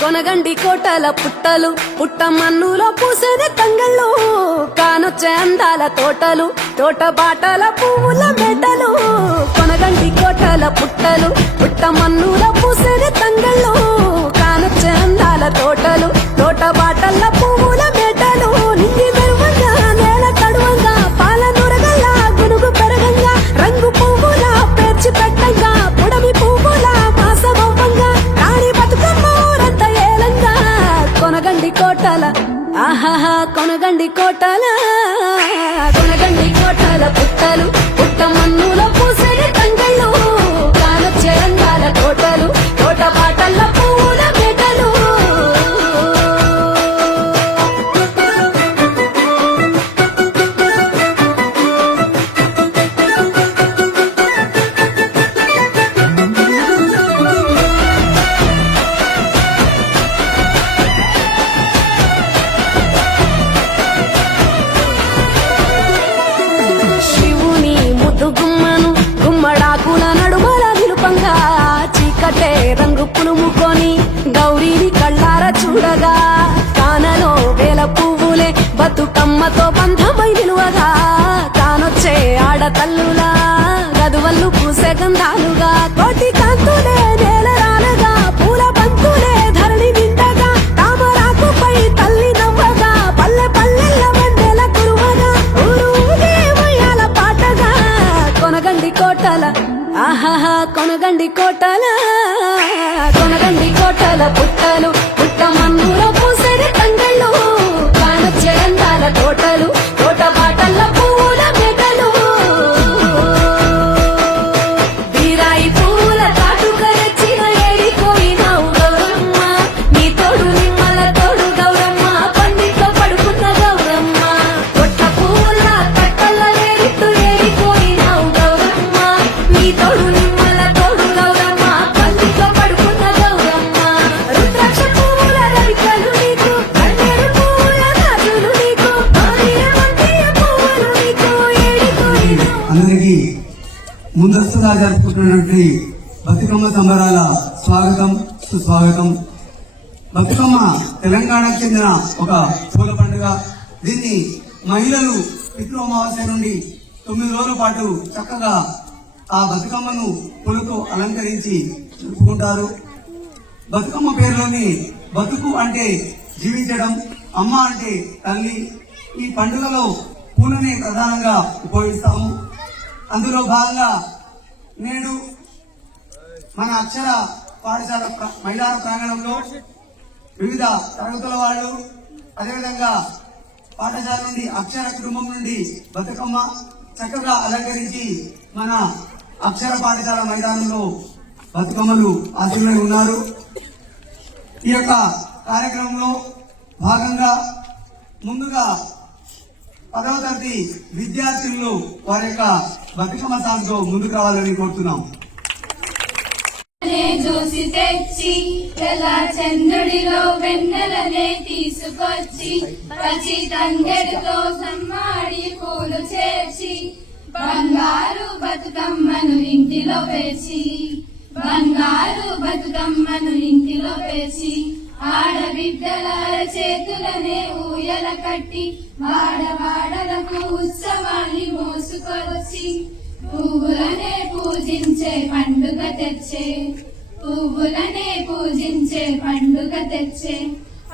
కొనగండి కోటల పుట్టలు పుట్ట మన్నులో పూసిన తంగళ్ళు కానొచ్చే అందాల తోటలు తోట బాటల పువ్వుల మెటలు కొనగండి కోటల పుట్టలు పుట్ట మన్నులో పూసిన తంగళ్ళు కానొచ్చే అందాల తోటలు తోట బాటల పువ్వుల మెటలు నింగి మెరువంగా నేల తడువంగా పాల నురగల్లా గునుగు పెరగంగా రంగు పువ్వుల పేర్చి పెట్టంగా పుడమి పువ్వుల మాసమవ్వంగా రాణి బతుకమ్మ ఊరంతా ఏలంగా కొనగండి కోటల ఆహాహా కొనగండి కోటల కొనగండి కోటల పుట్టలు పుట్ట మన్నులో పూసిన తంగళ్ళు కానొచ్చే అందాల తోటలు తోట బాటల పువ్వుల మెటలు శివుని ముద్దు గుమ్మను గుమ్మడాకుల నడుమల నిలుపంగా చీకటే రంగు పులుముకొని గౌరీని కళ్ళార చూడగా కానలో వేల పువ్వులే బతుకమ్మతో బంధమై నిలువగా కానొచ్చే ఆడతల్లులా గదువల్లు పూసే గంధాలుగా కోటి కాంతులే నేల రాలగా పూల బంతులే ధరణి నిండగా తామరాకుపై తల్లి నవ్వగా పల్లె పల్లెల్ల వందెల కురువగా ఊరూగే ఉయ్యాల పాటగా కొనగండి కోటల ఆహాహా కొనగండి కోటల కొనగండి కోటల పుట్టలు పుట్ట మన్నులో పూసిన తంగళ్ళు కానొచ్చే అందాల తోటలు తోట బాటల పువ్వుల మెటలు బీరాయి పువ్వుల తాటుక తెచ్చిన ఏడిపోయినావు గౌరమ్మ నీ తోడు నిమ్మల తోడు గౌరమ్మ పందిట్లో పడుకున్న గౌరమ్మ కొట్ట పువ్వుల కట్టల ఏడిట్టు ఏడిపోయినావు గౌరమ్మ నీ తోడు నిమ్మల తోడు గౌరమ్మ పందిట్లో పడుకున్న గౌరమ్మ రుద్రాక్ష పువ్వుల రవికలు నీకు కన్నేరు పువ్వుల గాజులు నీకు మందియ పువ్వులు నీకు ఏడిపోయినావు అందరికీ ముందస్తుగా జరుపుకుంటున్నటువంటి బతుకమ్మ సంబరాల స్వాగతం సుస్వాగతం. బతుకమ్మ తెలంగాణకు చెందిన ఒక పూల పండుగ. దీన్ని మహిళలు పితృ అమావాస్య నుండి 9 రోజుల పాటు చక్కగా ఆ బతుకమ్మను పూలతో అలంకరించి జరుపుకుంటారు. బతుకమ్మ పేరులోని బతుకు అంటే జీవించడం, అమ్మ అంటే తల్లి. ఈ పండుగలో పూలని ప్రధానంగా ఉపయోగిస్తాము. అందులో భాగంగా నేడు మన అక్షర పాఠశాల మైదాన ప్రాంగణంలో వివిధ తరగతుల వాళ్ళు, అదేవిధంగా పాఠశాల నుండి అక్షర కుటుంబం నుండి బతుకమ్మ చక్కగా అలంకరించి మన అక్షర పాఠశాల మైదానంలో బతుకమ్మలు ఆశీర్వై ఉన్నారు. ఈ యొక్క కార్యక్రమంలో భాగంగా ముందుగా 10వ తరగతి విద్యార్థులు వారి యొక్క బతుకమ్మ సాంగ్తో ముందుకు రావాలని కోరుతున్నాం. చూసి తెచ్చి ఎలా చంద్రుడిలో వెన్నెలనే తీసుకొచ్చి పచ్చి తంగెడుతో సమ్మాడి పూలు చేర్చి బంగారు బతుకమ్మను ఇంటిలో పేర్చి బంగారు బతుకమ్మను ఇంటిలో పేర్చి ఆడబిడ్డల చేతులనే ఊయల కట్టి వాడవాడలకు ఉత్సవాన్ని మోసుకొచ్చి పువ్వులనే పూజించే పండుగ తెచ్చే పువ్వులనే పూజించే పండుగ తెచ్చే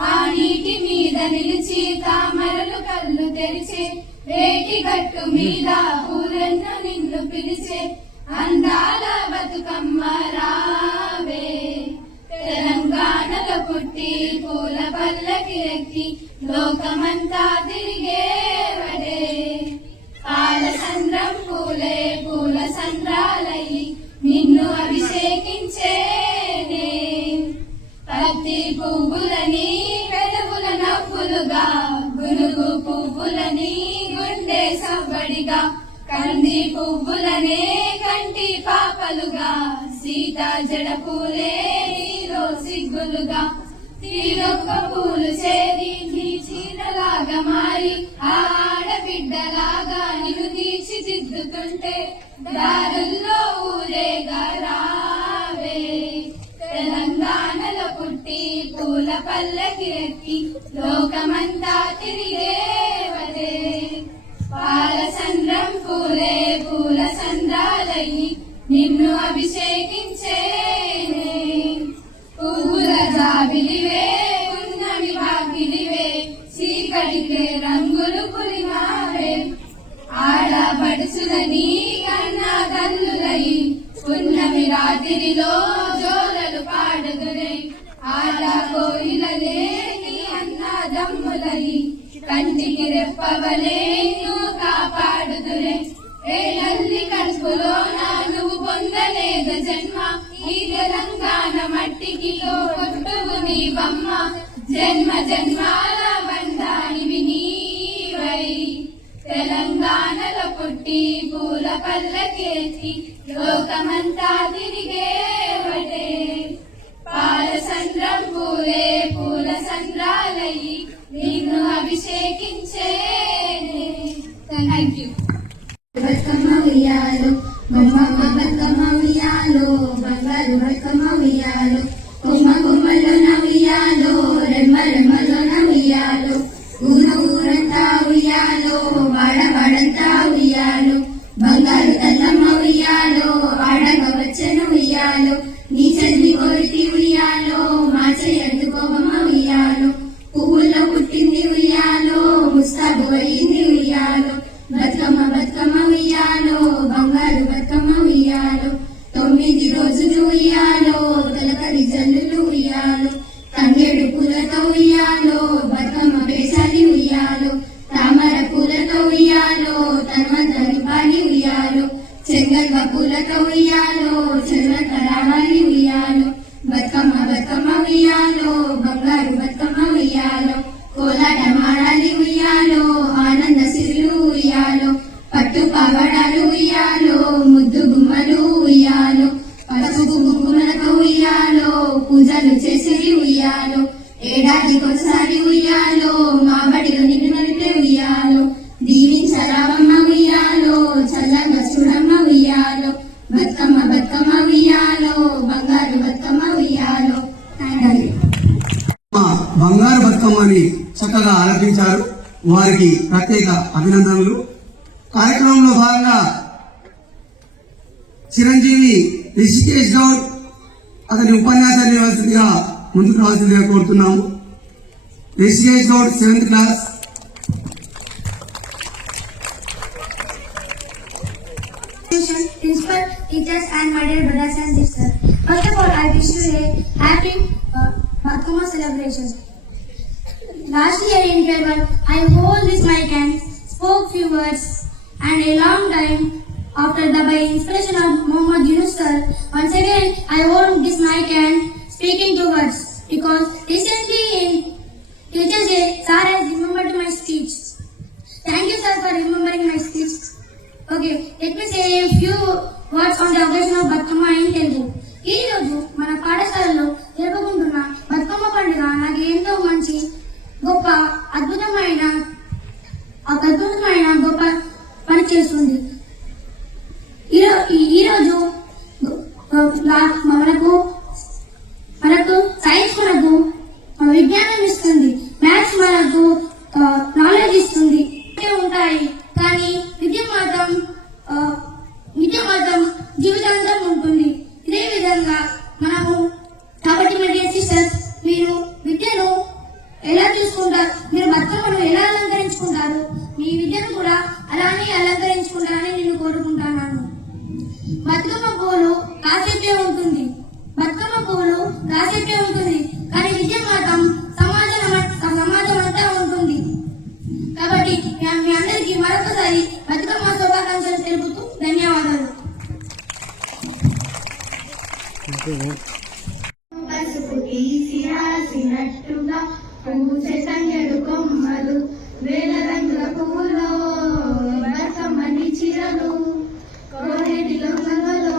ఆ నీటి మీద నిలిచి తామరలు కళ్ళు తెరిచే వేటి గట్టు మీద ఊరెన్న నిన్ను పిలిచే అందాల బతుకమ్మ రావే తెలంగాణలో పుట్టి పూల పల్లకి ఎక్కి లోకమంతా తిరిగేవడే పాల సంద్రం పూలే పూల సంద్రాలయ్యి నిన్ను అభిషేకించేనే పత్తి పువ్వులని వెలుగుల నవ్వులుగా గునుగు పువ్వులని గుండె సవ్వడిగా కంది పువ్వులనే కంటి పాపలుగా సీతా జడ పూలే నీలో సిగ్గులుగా తీరొక్క పూలు చేరి నీ చీరలాగా మారి ఆడబిడ్డలాగా నిన్ను తీర్చిదిద్దుతుంటే దారుల్లో ఊరేగా రావే తెలంగాణలో పుట్టి పూల పల్లకి ఎక్కి లోకమంతా తిరిగేవరే పాల సంద్రం పూలే పూల సంద్రాలయ్యి నిన్ను అభిషేకించేనే పువ్వుల జాబిలివే ఉన్నవి వాకిలివే చీకటికే రంగులు పులిమావే ఆడపడుచులని కన్నా గల్లులై ఉన్నవి రాత్రిలో జోలలు పాడుదురే ఆడ కోయిలలే నీ అన్నదమ్ములై కంటికి రెప్పవలే నువ్వు కాపాడుదురే ఏ నల్లి కడుపులో నువ్వు పొందలేద జన్మ ఈ తెలంగాణ మట్టికి కొట్టువు నీ బొమ్మ జన్మ జన్మాల బంధానివి నీవై తెలంగాణలో పుట్టి పూల పల్లకేసి లోకమంతా తిరిగేవటే పాల సంద్రం పూలే పూల సంద్రాలయ్యి నిన్ను అభిషేకించేనే. Thank you. బతుకమ్మ ఉయ్యాలో బొమ్మమ్మ బతుకమ్మ ఉయ్యాలో బంగారు బతుకమ్మ ఉయ్యాలో కొమ్మ కొమ్మలో ఉయ్యాలో రెమ్మ రెమ్మలో ఉయ్యాలో ఊరు ఊరంతా ఉయ్యాలో వాడ వాడంతా ఉయ్యాలో బంగారు తల్లమ్మ ఉయ్యాలో ఆడగ వచ్చను ఉయ్యాలో నీ చదివి కోరితి ఉయ్యాలో మా చెయ్యట్టుకోవమ్మ ఉయ్యాలో పువ్వుల్లో పుట్టింది ఉయ్యాలో ముస్తాబు అయింది ఉయ్యాలో బతుకమ్మ బతుకమ్మ ఉయ్యాలో బంగారు బతుకమ్మ ఉయ్యాలో 9 రోజులు ఉయ్యాలో తలకరి జల్లులు ఉయ్యాలో తంగేడు పూలతో ఉయ్యాలో బతుకమ్మ పేసాలి ఉయ్యాలో తామర పూలతో ఉయ్యాలో తన్వంతరి పాలి ఉయ్యాలో చెంగల్వ పూలతో ఉయ్యాలో చెరువత రావాలి ఉయ్యాలో బతుకమ్మ బతుకమ్మ ఉయ్యాలో బంగారు బతుకమ్మ ఉయ్యాలో కోలాట మాడాలి ఉయ్యాలో ఆనంద సిరులు ఉయ్యాలో పట్టు పావడాలు ఉయ్యాలో ముద్దు గుమ్మలు ఉయ్యాలో పసుపు కుంకుమలతో ఉయ్యాలో పూజలు చేసి ఉయ్యాలో ఏడాదికొకసారి ఉయ్యాలో మా బడిలో నిన్ను నడిపే ఉయ్యాలో దీవించరావమ్మ ఉయ్యాలో చల్లగా చూడమ్మ ఉయ్యాలో బతుకమ్మ బతుకమ్మ ఉయ్యాలో బంగారు బతుకమ్మ ఉయ్యాలో. బంగారు బతుకమ్మని చక్కగా ఆలపించారు. వారికి ప్రత్యేక అభినందనలు. కార్యక్రమంలో భాగంగా చిరంజీవి రిషికేష్ గౌడ్ అతని ఉపన్యాసాన్ని నిర్వహించగా ముందుకు రావాల్సిందిగా కోరుతున్నాము. Rishikesh Goud 7th class. Principal, teachers and my dear brothers and sisters. First of all, I wish you a happy Batkama celebration. Last year in farewell, I hold this mic and spoke few words, and a long time after the by inspiration of Muhammad Yunus sir, once again I hold this mic and speaking two words because recently in Teachers Day, sir has remembered my speech. Thank you sir for remembering my speech. Okay, let me say a few words on the occasion of Batkama in Telugu. ఈ రోజు మన పాఠశాలలో జరుపుకుంటున్న బతుకమ్మ పండుగ నాకు ఎంతో మంచి గొప్ప అద్భుతమైన గొప్ప పని చేస్తుంది. ఈరోజు మనకు సైన్స్ మనకు విజ్ఞానం ఇస్తుంది, మ్యాథ్స్ మనకు నాలెడ్జ్ ఇస్తుంది ఉంటాయి. కానీ విద్య మాత్రం జీవితాంతం ఉంటుంది. ఇదే విధంగా మనము కాబట్టి మై డియర్ సిస్టర్స్, మీరు విద్యను ఎలా చూసుకుంటారు, మీరు బతుకమ్మను ఎలా అలంకరించుకుంటారు, మీ విద్యను కూడా అలానే అలంకరించుకుంటారని నేను కోరుకుంటున్నాను. బతుకమ్మ పువ్వులు కాసేపే ఉంటుంది, కానీ విద్య మాత్రం సమాజం అంతా ఉంటుంది. కాబట్టి మీ అందరికీ మరొకసారి బతుకమ్మ శుభాకాంక్షలు తెలుపుతూ ధన్యవాదాలు. పసుపు తీసి రాసినట్టుగా పూసే తంగెడు కొమ్మలు, వేల రంగుల పువ్వులో బతుకమ్మని చీరలు, కోనేటిలో కలవలో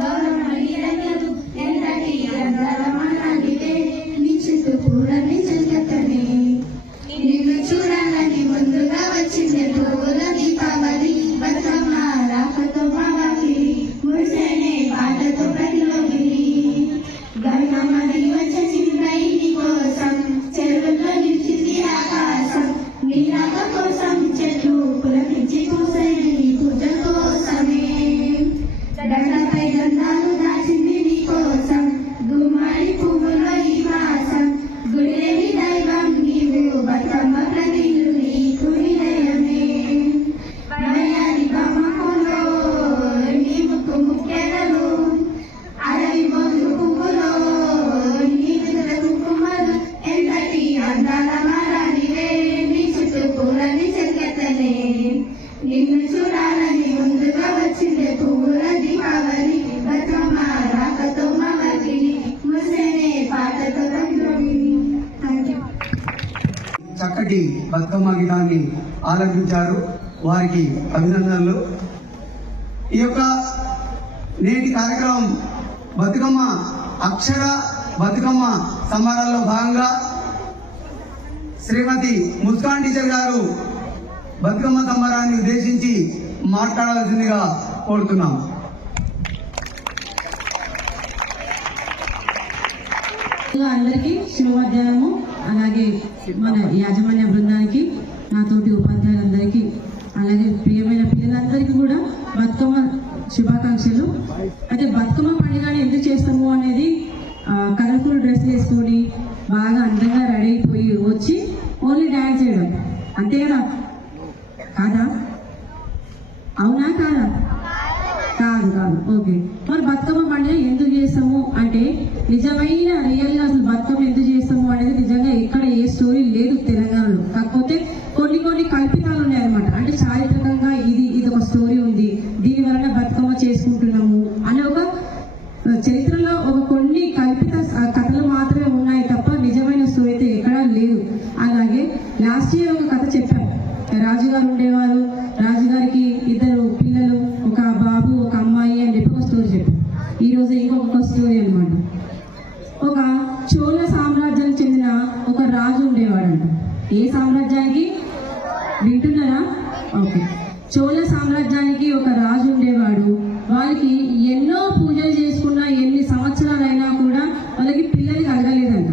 గౌరమ్మని రంగులు, ఎంతటి అందరమనాలివే నిశ్చితు కూడా నిజకతనే. నిన్ను చూడాలని ముందుగా వచ్చింది పువ్వుల దీపావళి, బతుకమ్మ రాకతో మావాలి మురిసేనే పాటతో ప్రతిలోగిలి, గంగమ్మని వచ్చేసింది చక్కటి బతుకమ్మ గీతాన్ని ఆలపించారు. వారికి అభినందనలు. ఈ యొక్క నేటి కార్యక్రమం బతుకమ్మ అక్షర బతుకమ్మ సంబరాల్లో భాగంగా శ్రీమతి ముస్కాన్ టీచర్ గారు బతుకమ్మ సంబరాన్ని ఉద్దేశించి మాట్లాడాల్సిందిగా కోరుతున్నాం. అందరికీ శుభోదయము. అలాగే మన యాజమాన్య బృందానికి, నాతోటి ఉపాధ్యాయులందరికీ, అలాగే ప్రియమైన పిల్లలందరికీ కూడా బతుకమ్మ శుభాకాంక్షలు. అయితే బతుకమ్మ పండుగని ఎందుకు చేస్తాము అనేది కలర్ఫుల్ డ్రెస్ వేసుకొని బాగా అందంగా రెడీ అయిపోయి వచ్చి ఓన్లీ డ్యాన్స్ చేయడం అంతే కదా? కాదా? అవునా కాదా? కాదు కాదు. ఓకే, మరి బతుకమ్మ పండుగ ఎందుకు చేస్తాము అంటే నిజమైన రియల్ గా అసలు బతుకమ్మ ఎందుకు చేస్తాము అనేది నిజంగా ఎక్కడ ఏ స్టోరీ లేదు తెలంగాణలో. కాకపోతే కొన్ని కొన్ని కల్పితాలు ఉన్నాయన్నమాట. అంటే చారిత్రకంగా ఇది ఒక స్టోరీ ఉంది, దీని వలన బతుకమ్మ చేసుకుంటున్నాము అనే ఒక చరిత్రలో ఒక కొన్ని కల్పిత కథలు మాత్రమే ఉన్నాయి తప్ప నిజమైన స్టోరీ అయితే ఎక్కడా లేదు. అలాగే లాస్ట్ ఇయర్ ఒక కథ చెప్పారు. రాజుగారు ఉండేవారు, రాజుగారికి 2 పిల్లలు, ఒక బాబు ఒక అమ్మాయి అని చెప్పి ఒక స్టోరీ చెప్పారు. ఈ రోజు ఇంకొక స్టోరీ అన్నమాట. ఒక చోళ సామ్రాజ్యానికి చెందిన ఒక రాజు ఉండేవాడంట. ఏ సామ్రాజ్యానికి వింటున్నారా? ఓకే, చోళ సామ్రాజ్యానికి ఒక రాజు ఉండేవాడు. వాళ్ళకి ఎన్నో పూజలు చేసుకున్నా, ఎన్ని సంవత్సరాలైనా కూడా వాళ్ళకి పిల్లలు కలగలేదంట.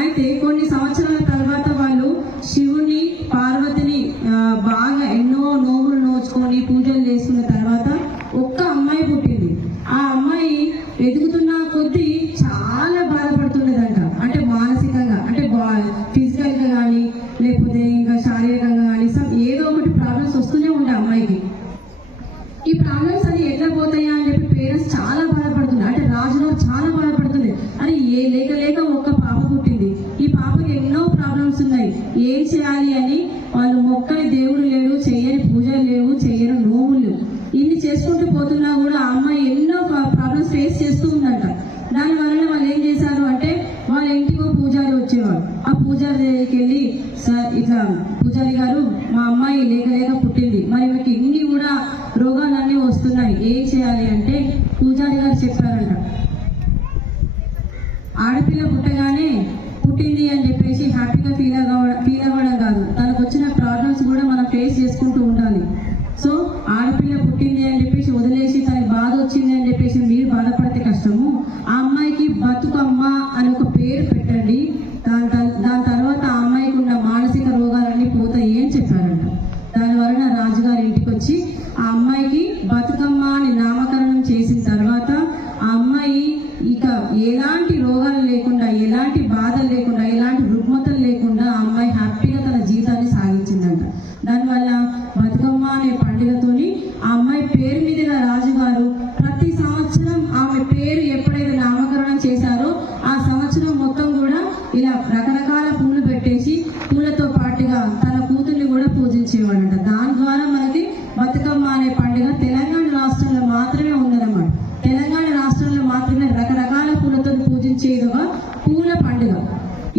అయితే కొన్ని సంవత్సరాల తర్వాత వాళ్ళు శివుని పార్వతిని బాగా ఎన్నో నోములు నోచుకొని పూజలు చేసుకున్న తర్వాత ఒక్క అమ్మాయి పుట్టింది. ఆ అమ్మాయి ఎదుగుతున్న కొద్దీ చాలా బాధపడుతున్నదంట. అంటే మానసికంగా, అంటే ఫిజికల్ గా కానీ లేకపోతే ఇంకా శారీరకంగా కానీ ఏదో ఒకటి ప్రాబ్లమ్స్ వస్తూనే ఉండే అమ్మాయికి. ఈ ప్రాబ్లమ్స్ అది ఎట్లా పోతాయా అని చెప్పి పేరెంట్స్ చాలా బాధపడుతున్నారు. అంటే రాజుగారు చాలా బాధపడుతుంది. అని లేక ఒక్క పాప పుట్టింది. ఈ పాపకి ఎన్నో ప్రాబ్లమ్స్ ఉన్నాయి, ఏం చేయాలి అని వాళ్ళు మొక్కని దేవుడు లేడు, చెయ్యని పూజలు లేవు, చెయ్యని నోములు లేవు. ఇన్ని చేసుకుంటూ పోతున్నా కూడా ఆ అమ్మాయి ఎన్నో ప్రాబ్లమ్స్ ఫేస్ చేస్తూ ఉందంట. దాని వలన వాళ్ళు ఏం చేశారు అంటే వాళ్ళ ఇంటికి పూజారి వచ్చేవారు. ఆ పూజారి దగ్గరికి వెళ్ళి, సార్ ఇట్లా పూజారి గారు మా అమ్మాయి లేక పుట్టింది, మరి మీకు ఇన్ని కూడా రోగాలన్నీ వస్తున్నాయి, ఏం చేయాలి అంటే పూజారి గారు చెప్పారంట, ఆడపిల్ల పుట్టగానే పుట్టింది అని చెప్పేసి హ్యాపీగా ఫీల్ అవ్వడం కాదు, తనకు వచ్చిన ప్రాబ్లమ్స్ కూడా మనం ఫేస్ చేసుకుంటూ ఉండాలి. సో ఆడపిల్ల పుట్టింది అని చెప్పేసి వదిలేసి తనకి బాధ వచ్చింది అని చెప్పేసి మీరు బాధపడితే కష్టము. ఆ అమ్మాయికి బతుకమ్మ అని ఒక పేరు పెట్టండి, దాని తర్వాత ఆ అమ్మాయికి ఉన్న మానసిక రోగాలన్నీ పోతాయి అని చెప్పారంట. దాని వలన రాజుగారి ఇంటికి వచ్చి ఆ అమ్మాయికి బతుకమ్మ అని నామకరణం చేసిన తర్వాత ఆ అమ్మాయి ఇక ఎలాంటి రోగాలు లేకుండా, ఎలాంటి బాధలు లేకుండా, ఎలాంటి రుగ్మతలు లేకుండా ఆ అమ్మాయి హ్యాపీగా తన జీవితాన్ని సాగించిందంట. దానివల్ల బతుకమ్మ అనే పండుగతోని ఆ అమ్మాయి పేరు మీద రాజుగారు ప్రతి సంవత్సరం ఆమె పేరు ఎప్పుడైతే నామకరణం చేశారో ఆ సంవత్సరం మొత్తం కూడా ఇలా రకరకాల పూలు పెట్టేసి పూలతో పాటుగా తన కూతుర్ని కూడా పూజించేవాడంట. దాని ద్వారా మనకి బతుకమ్మ అనే పండుగ తెలంగాణ రాష్ట్రంలో మాత్రమే ఉన్నదన్నమాట. తెలంగాణ రాష్ట్రంలో మాత్రమే రకరకాల పూలతో పూజించేది ఒక పూల పండుగ.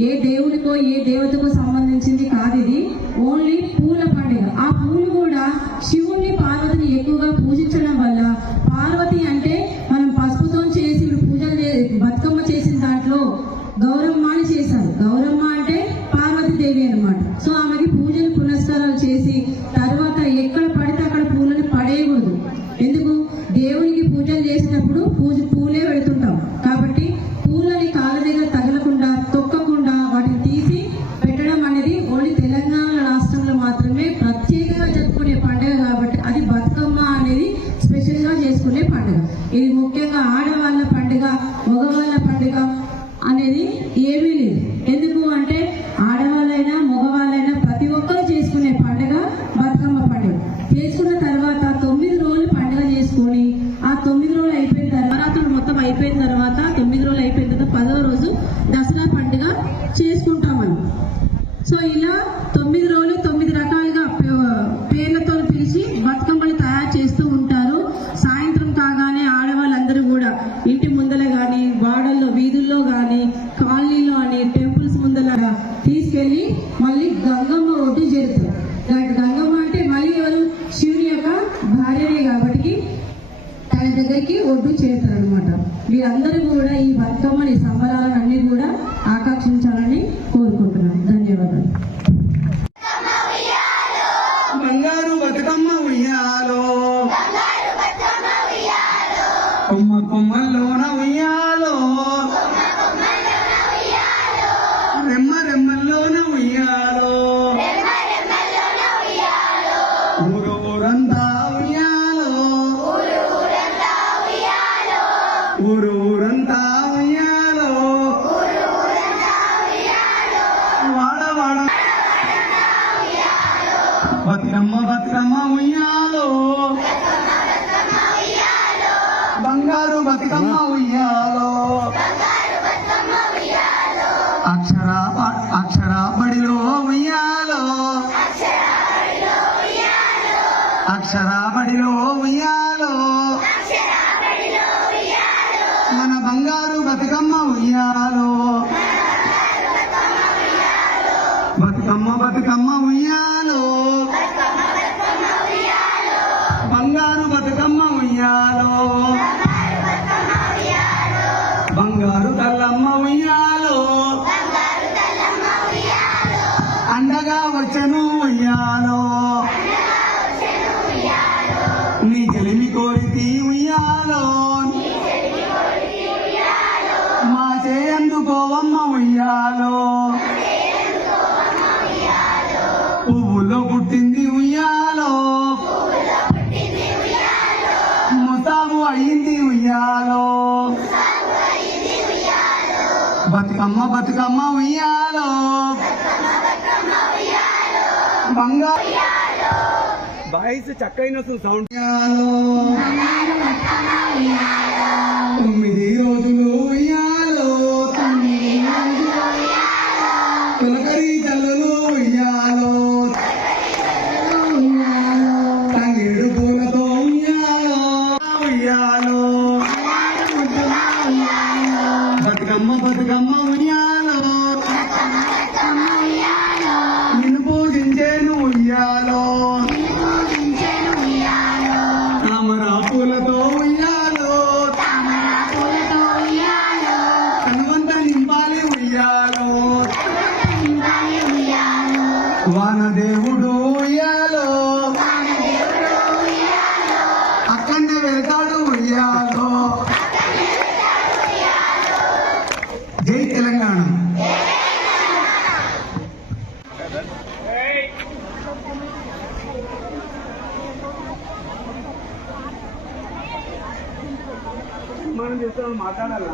ఏ దేవుడికో ఏ దేవతకో సంబంధించింది కాదు, ఇది ఓన్లీ పూల పండుగ. ఆ పూలు కూడా శివుణ్ణి పార్వతిని ఎక్కువగా పూజించడం వల్ల, పార్వతి అంటే మనం పసుపుతో చేసి పూజలు బతుకమ్మ చేసిన దాంట్లో గౌరమ్మ అని చేశారు. గౌరమ్మ అంటే పార్వతీదేవి అన్నమాట. సో ఆమెకి పూజలు పునస్కారాలు చేసి తర్వాత ఎక్కడ పడితే అక్కడ పూలని పడేయకూడదు. ఎందుకు? దేవునికి పూజలు చేసినప్పుడు పూలే పెడుతుంటాం కాబట్టి పూలని కాళ్ళ దగ్గర తగలకుండా, తొక్కకుండా వాటిని తీసి పెట్టడం అనేది ఓన్లీ తెలంగాణ రాష్ట్రంలో మాత్రమే ప్రత్యేకంగా జరుపుకునే పండుగ కాబట్టి అది బతుకమ్మ అనేది స్పెషల్ గా చేసుకునే పండుగ. ఇది ముఖ్యంగా ఆడవాళ్ళ పండుగ, మగవాళ్ళ పండుగ అనేది ఏమీ లేదు. ఎందుకు అంటే ఆడవాళ్ళైనా మగవాళ్ళైనా ప్రతి ఒక్కరు చేసుకునే పండుగ బతుకమ్మ పండుగ. చేసుకున్న తర్వాత 9 రోజులు పండుగ చేసుకొని ఆ 9 రోజులు అయిపోయిన తర్వాత, నవరాత్రులు మొత్తం అయిపోయిన తర్వాత 9 రోజులు అయిపోయిన తర్వాత 10వ రోజు దసరా పండుగ చేసుకుంటామని. సో ఇలా 9 రోజులు 9 రకాలుగా పేర్లతో పిలిచి బతుకమ్మని తయారు చేస్తూ ఉంటారు. సాయంత్రం కాగానే ఆడవాళ్ళందరూ కూడా ఇంటి ముందర కానీ, వాడల్లో, వీధుల్లో కానీ, కాలనీలో అని, టెంపుల్స్ ముందర తీసుకెళ్లి మళ్ళీ గంగమ్మ ఒడ్డు చేరుతారు. గంగమ్మ అంటే మళ్ళీ ఎవరు? శివుని యొక్క భార్యనే కాబట్టి తన దగ్గరికి ఒడ్డు చేరుతారు అనమాట. మీరందరూ కూడా ఈ బతుకమ్మని సంబరాలన్నీ కూడా ఆకాంక్షించాలని కోరుకుంటున్నాను. ధన్యవాదాలు. బంగారు బతుకమ్మ ఉయ్యాలో, కొమ్మ కొమ్మల్లోన ఉయ్యాలో, రెమ్మ రెమ్మల్లోన ఉయ్యాలో, ఊరు ఊరంతా ఉయ్యాలో, ఊరు ఊరంతా ఉయ్యాలో, వాడ వాడ బతుకమ్మ బతుకమ్మ ఉయ్యాలో, బంగారు బతుకమ్మ ఉయ్యాలో, అక్షరా బడిలో ఉయ్యాలో, అక్షరా బడిలో ఉయ్యాలో, మన బంగారు బతుకమ్మ ఉయ్యాలో, బతుకమ్మ బతుకమ్మ ఉయ్యాలో, బంగారు బతుకమ్మ ఉయ్యాలో, బంగారు తల్లమ్మ ఉయ్యాలో, అండగా వచ్చను ఉయ్యాలో, నీ చెలిమి కోరితి ఉయ్యాలో, మా చేయందుకోవమ్మ ఉయ్యాలో, పువ్వులో పుట్టింది ఉయ్యాలో, ముసాబు అయింది ఉయ్యాలో, బతుకమ్మ బతుకమ్మ ఉయ్యాలో, బంగారు బాయ్స్ చక్కైన సౌండ్ ఉయ్యాలో, 9 రోజులు ఉయ్యాలో, తొలకరి తల్లులు ఉయ్యాలో, తంగేడు పూలతో ఉయ్యాలో, ఉయ్యాలో, బతుకమ్మ బతుకమ్మ ఉయ్యాలో, నిన్ను పూజించేను ఉయ్యాలో, తామర పూలతో ఉయ్యాలో, కనువంత నింపాలి ఉయ్యాలో, వానదేవుడు ఉయ్యాలో, అక్కడనే వెళ్తాడు ఉయ్యాలో. జై తెలంగాణ. మనం చేస్తాం మాట్లాడాలా?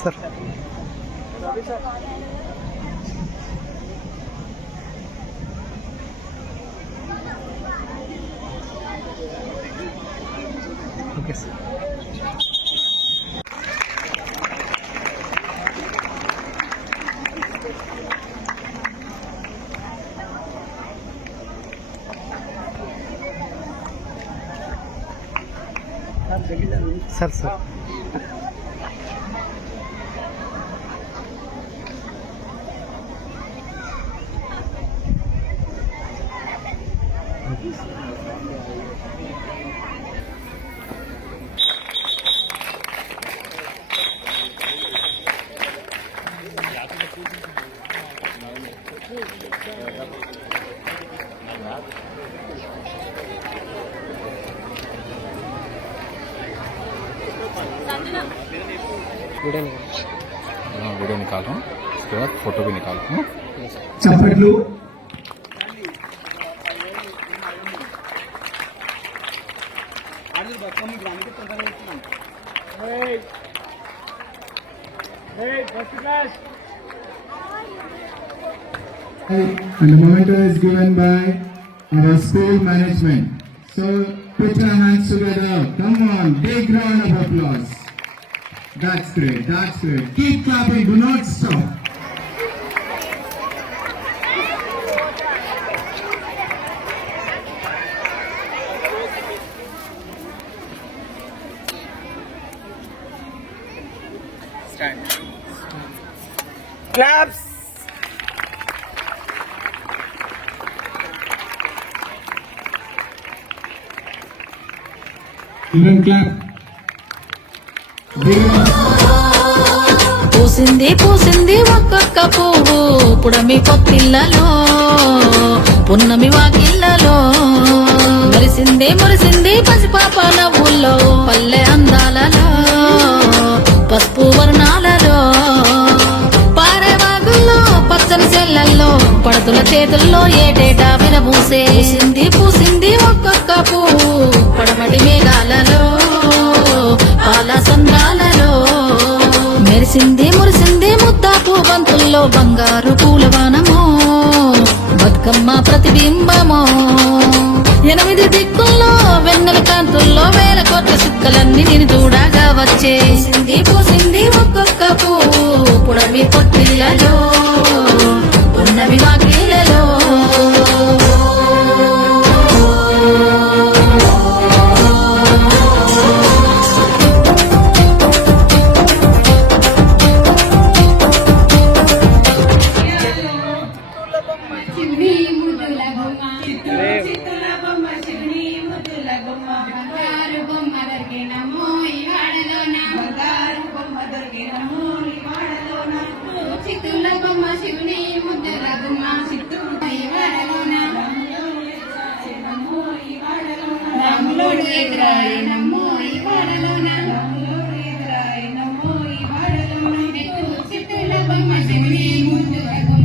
Sir okay sir. Sir sir video निकाल रहा हूँ, उसके बाद फोटो भी निकाल रहा हूँ. చప్పట్లు. And the memento is given by our school management. So put your hands together. Come on, big round of applause. That's great. That's great. Keep clapping. Do not stop. Even clap. Big round. పూసింది పూసింది ఒక్కొక్క పువ్వు పుడమి పొత్తిళ్ళలో పున్నమి వాకిళ్ళలో మురిసింది మురిసింది పసిపాప నవ్వుల్లో పల్లె అందాలలో పసుపు వర్ణాలలో పారేవాగుల్లో పచ్చని చెల్లల్లో పడతుల చేతుల్లో ఏటేటా విరమూసే పూసింది పూసింది ఒక్కొక్క పువ్వు పడమటి మేఘాలలో పాల సంద్రాలలో మెరిసింది మురిసింది ముద్దాపు బంతుల్లో బంగారు పూలవానమో బతుకమ్మ ప్రతిబింబమో 8 దిక్కుల్లో వెన్నెల కాంతుల్లో వేల కోట్ల సుక్కలన్నీ నేను చూడగా వచ్చే పూసింది పూసింది ఒక్కొక్క పువ్వు పుడమి పొట్టిళ్ళలో ఉన్నవి వాకిళ్ళలో శివుని ముద్దుల బొమ్మ చిత్తుల బొమ్మ శివుని ముద్దుల బొమ్మ బంగారు బొమ్మ దొరికినమ్మో ఈ వాడలోన బంగారు బొమ్మ దొరికినమ్మో ఈ వాడలోన చిత్తుల బొమ్మ శివుని ముద్దుల బొమ్మ చిత్తూరు ఈ వాడలోన రాములోడు ఎదురాయనమ్మో ఈ వాడలోన రాములోడు ఎదురాయనమ్మో ఈ వాడలోన చిత్తుల బొమ్మ శివుని ముద్దుల బొమ్మ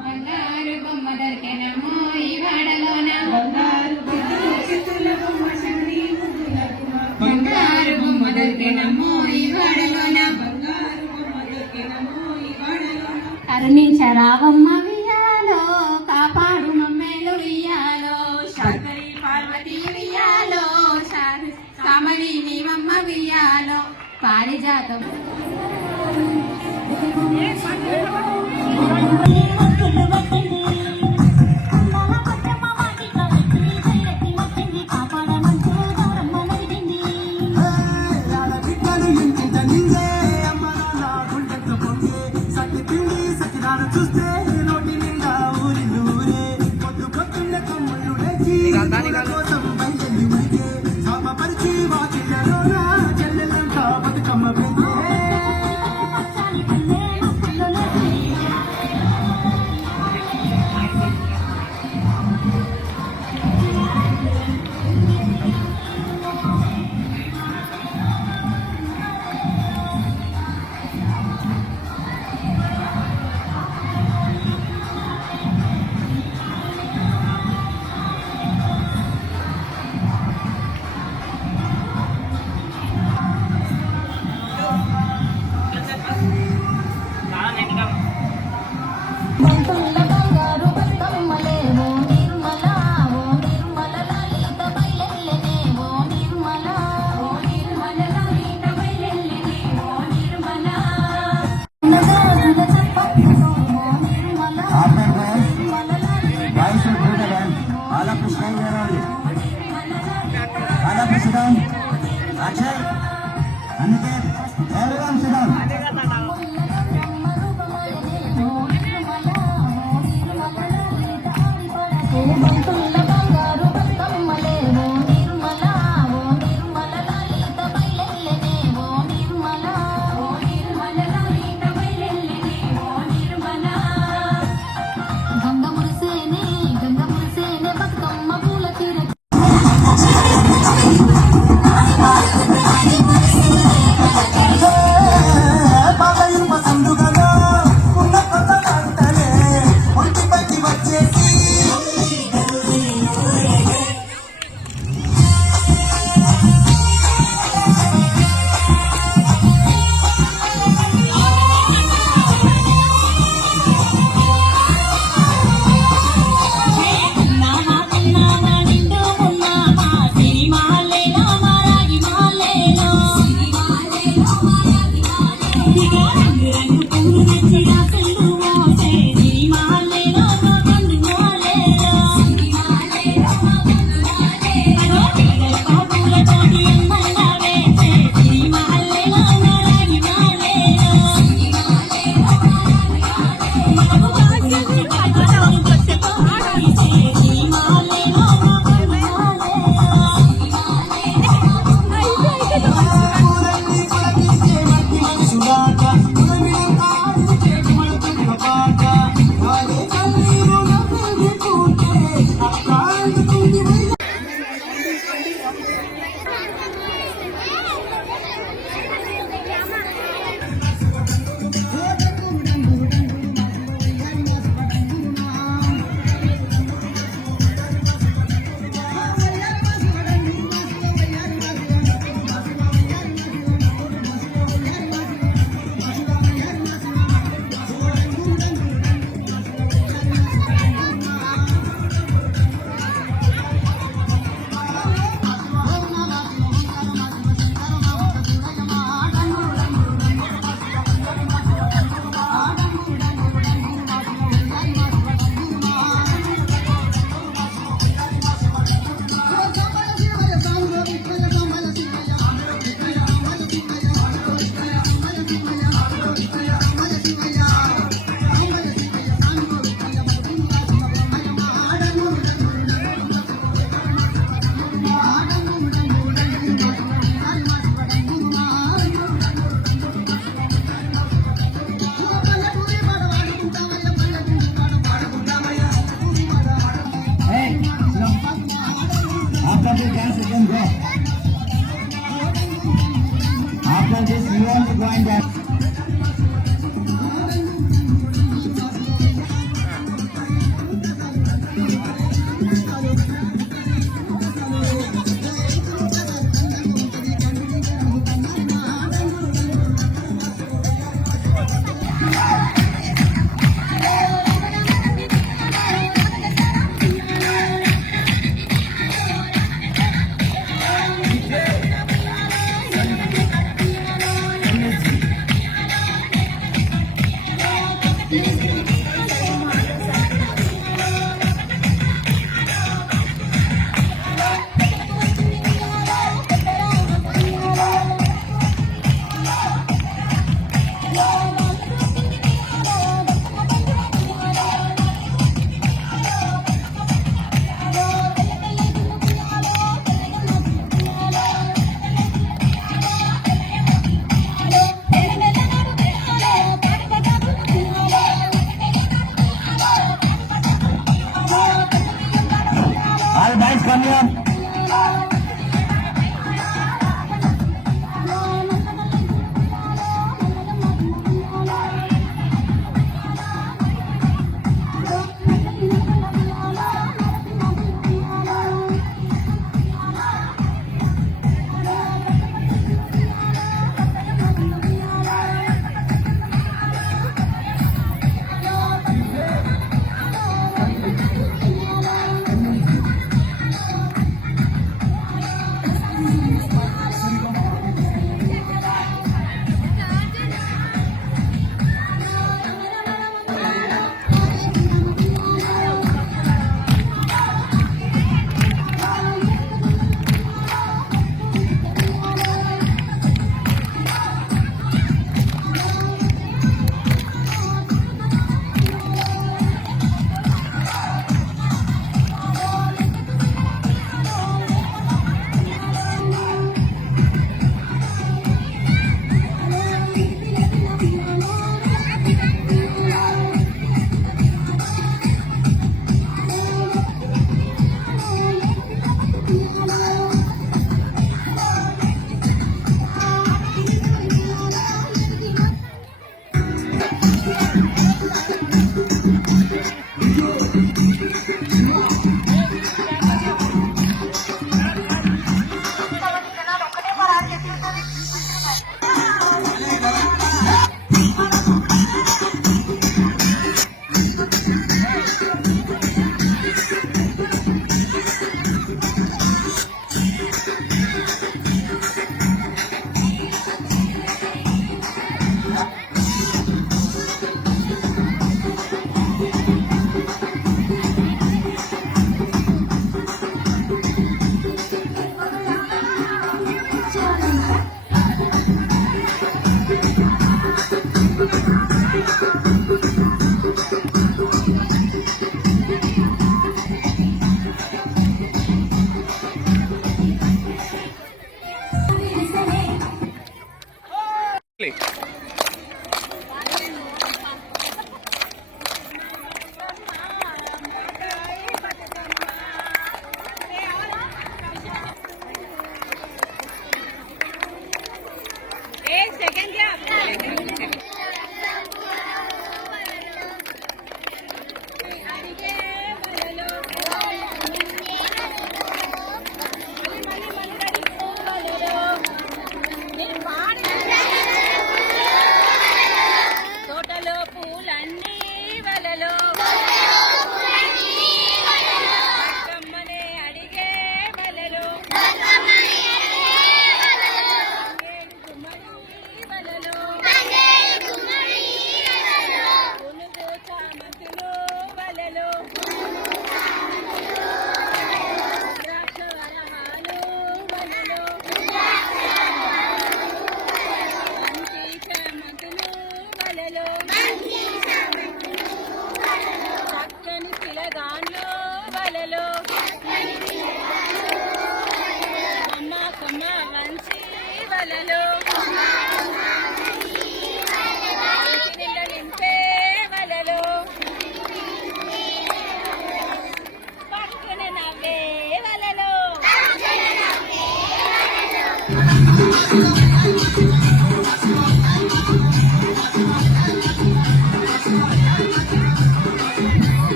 బంగారు బొమ్మ దొరికెనమ్మో ఈ వాడలోన బంగారు బొమ్మ శివుని ముద్దుల బొమ్మ బంగారు బొమ్మ దొరికెనమ్మో ఈ వాడలోన బంగారు బొమ్మ దొరికెనమ్మో ఈ వాడలోన కరుణించరావమ్మ వియాలో కాపాడు మమ్మేలు వియాలో శాకరి పార్వతి వియాలో కామని నీవమ్మ వియాలో పారిజాతం After this dance, you can go. After this, you want to go and dance.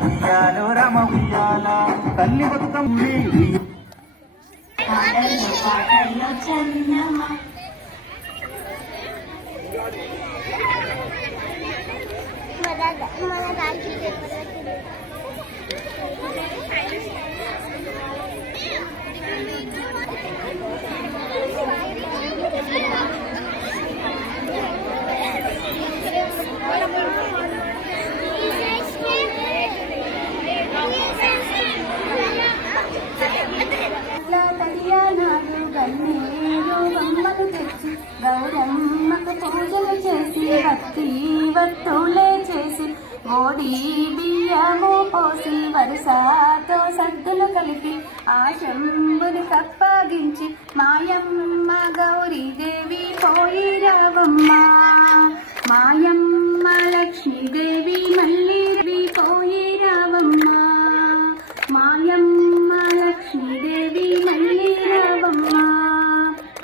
ఉయ్యాలో రమ ఉయ్యాల తల్లి బతుకమ్మి పాటల్లో చందమ మన దానికి గౌరమ్మకు పూజలు చేసి భక్తి వత్తులే చేసి ఓడి బియ్యము పోసి వరుసతో సద్దులు కలిపి ఆ శంభుని కప్పగించి మాయమ్మ గౌరీదేవి పోయి రావమ్మ మాయమ్మ లక్ష్మీదేవి మళ్ళీ పోయి రావమ్మ మాయమ్మ లక్ష్మీదేవి మళ్ళీ రావమ్మ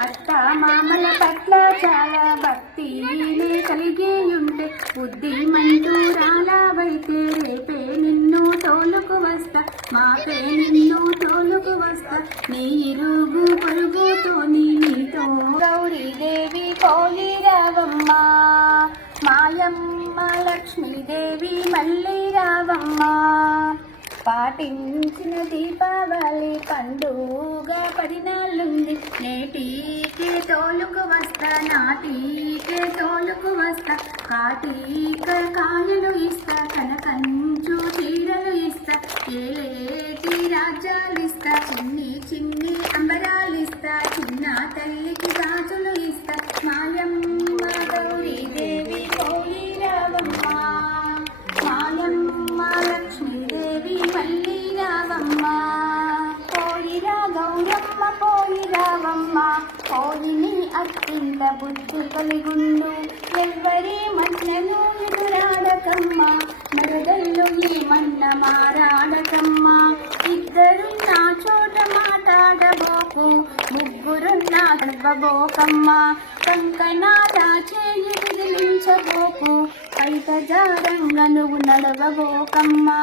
అత్త మామల పట్ల చాలా భక్తినే కలిగి ఉంటే బుద్ధిమంతురాలవైతే రేపే నిన్ను తోలుకు వస్తా మాపే నిన్ను తోలుకు వస్తా నీ ఇరుగు పొరుగుతో నీతో గౌరీదేవి పోయి రావమ్మ మాయమ్మ లక్ష్మీదేవి మళ్ళీ రావమ్మ పాటించిన దీపావళి పండుగ పడినాళ్ళుంది నేటికే తోలుకు వస్తా నాటికే తోలుకు వస్తా కాటిక కాయలు ఇస్తా కనకంచు చీరలు ఇస్తా ఏలేటి రాజ్యాలు ఇస్తా చిన్ని చిన్ని అంబరాలు ఇస్తా చిన్న తల్లికి గాజులు ఇస్తా మాయమ్మ గౌరీదేవి పోయి రావమ్మ మాయమ్మ లక్ష్మీదేవి మళ్ళీ రావమ్మ పోయిరా గౌరమ్మ పోయి రావమ్మ పోయిని అత్యంత బుద్ధి కలిగుండు ఎవ్వరి మన్నను ఎదురాడకమ్మ మరదల్లు ఈ మన్న మారాడకమ్మ ఇద్దరు నా చోట మాట్లాడబోకు ముగ్గురు నా గర్వబోకమ్మ కంకణాల చేయి విదిలించబోకు కైకజారంగా నువ్వు నడవబోకమ్మా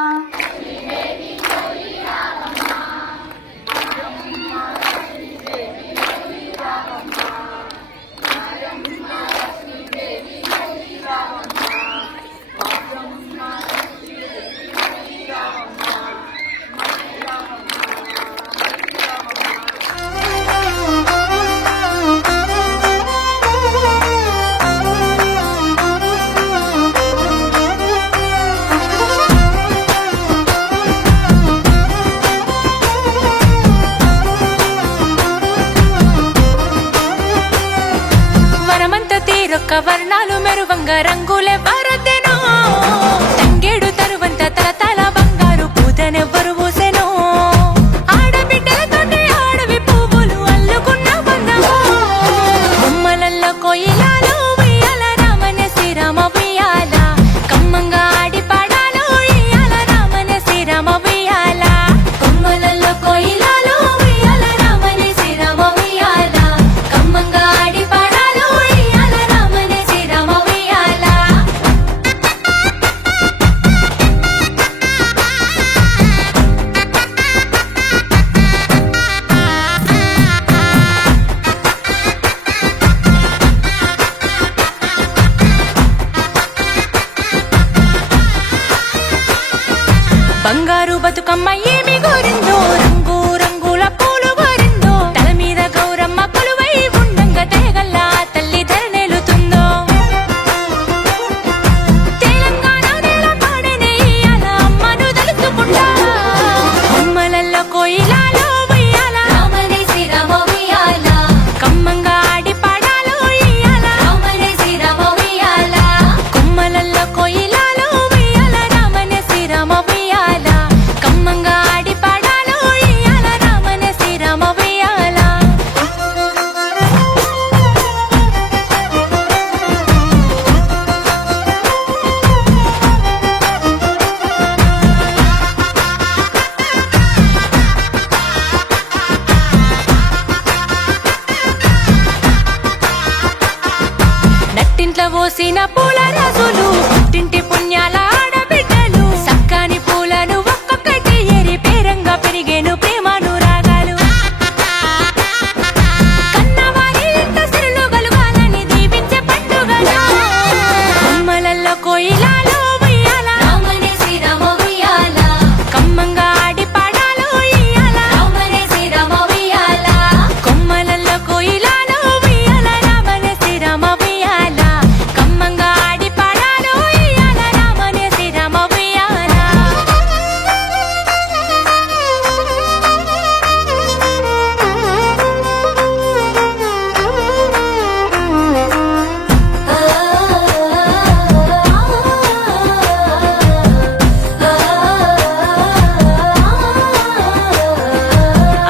అందాలు మెరువంగా రంగులే వరదెనో తంగేడు తరువంత తలతల బంగారు పూతనెవ్వరు పూసెనో ఆడబిడ్డలతోటి ఆడవి పువ్వులు అల్లుకున్న బంధమో బొమ్మలల్లో కొయిలాలు ఉయ్యాల రామనే శ్రీరామ ఉయ్యాల కమ్మంగా ఆడి పాడాలు ఉయ్యాల రామనే శ్రీరామ ఉయ్యాల బొమ్మలల్లో కొయిలాలు ఉయ్యాల రామనే శ్రీరామ ఉయ్యాల కమ్మంగా ఆడి పాడాలు ఉయ్యాల రామనే శ్రీరామ ఉయ్యాల. బంగారు బతుకమ్మ ఏమి గోరిందో రంగు రంగుల పూలు గోరిందో తల మీద గౌరమ్మ కొలువై ఉండంగా తెగల్లా తల్లి ధరనెలుతుందో తెలంగాణ నేల పాడనే ఇయ్యాల అమ్మను తలుచుకుంటా బొమ్మలల్లో కోయిలాలో ఉయ్యాల రామనే శ్రీరామ ఉయ్యాల కమ్మంగా ఆడి పాడాలో ఇయ్యాల రామనే శ్రీరామ ఉయ్యాల కొమ్మలల్లో కోయిలాలో ఉయ్యాల రామనే శ్రీరామ ఉయ్యాల కమ్మంగా ఆడి పాడాలో ఇయ్యాల రామనే శ్రీరామ ఉయ్యాల. నట్టింట్లో పోసిన పూల రాజులు పుట్టింటి పుణ్యాల ఆడబిడ్డలు సక్కాని పూలను ఒక్కొక్కటి ఏరి పేరంగా పెరిగేను ప్రేమను రాగాలు కన్నవారి ఇంట సిరులు గలుగాలని దీవించే పండుగలు బొమ్మలల్లో కోయిలాలో ఉయ్యాల రామనే శ్రీరామ ఉయ్యాల కమ్మంగా ఆడి పాడాలో ఇయ్యాల రామనే శ్రీరామ ఉయ్యాల కొమ్మలల్లో కోయిలాలో ఉయ్యాల రామనే శ్రీరామ ఉయ్యాల కమ్మంగా ఆడి పాడాలో ఇయ్యాల రామనే శ్రీరామ ఉయ్యాల.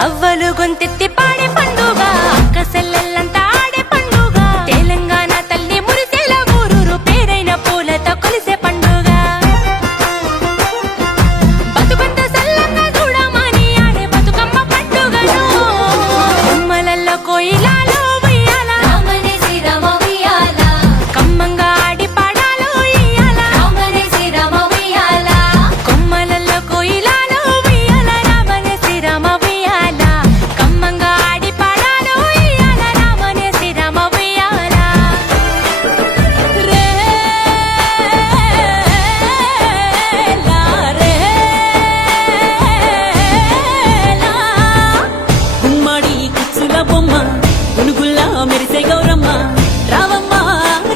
అవ్వలు గొంతెత్తి పాడే పండుగ అక్క సెల్లెల్లంతా ఆడే పండుగ తెలంగాణ తల్లి మురిసేల ఊరూరు పేరైన పూలతో కొలిసే పండుగ బతుకంత సల్లంగా చూడమని ఆడే బతుకమ్మ పండుగను బొమ్మలల్లో కోయిలాలో ఉయ్యాల రామనే శ్రీరామ ఉయ్యాల కమ్మంగా ఆడి పాడాలో ఇయ్యాల రామనే శ్రీరామ ఉయ్యాల కొమ్మలల్లో కోయిలాలో ఉయ్యాల రామనే శ్రీరామ ఉయ్యాల కమ్మంగా ఆడి పాడాలో ఇయ్యాల రామనే శ్రీరామ ఉయ్యాల. రే లా రే లా గుమ్మడి కుచ్చుల బొమ్మ గునుగుల్లా మెరిసే గౌరమ్మ రావమ్మ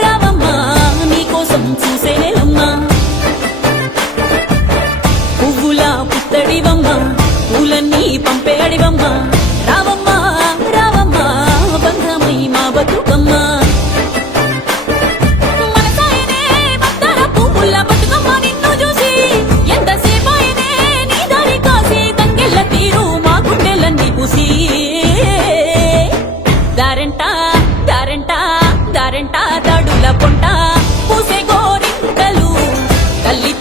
రావమ్మ నీకోసం చూసేనేలమ్మ పువ్వుల పుత్తడివమ్మ పూలన్నీ పంపే అడివమ్మ రావమ్మ రావమ్మ బంధమై మా బతుకమ్మ మనసాయనే బత్తాల పువ్వుల బతుకమ్మ నిన్ను చూసి ఎంతసేపాయనే నీ దారి కాసి తంగెళ్ళ తీరు మా గుండెలన్నీ పూసి దారెంట దారెంట దారెంట దాడుల పొంట పూసే గోరింటలు తల్లి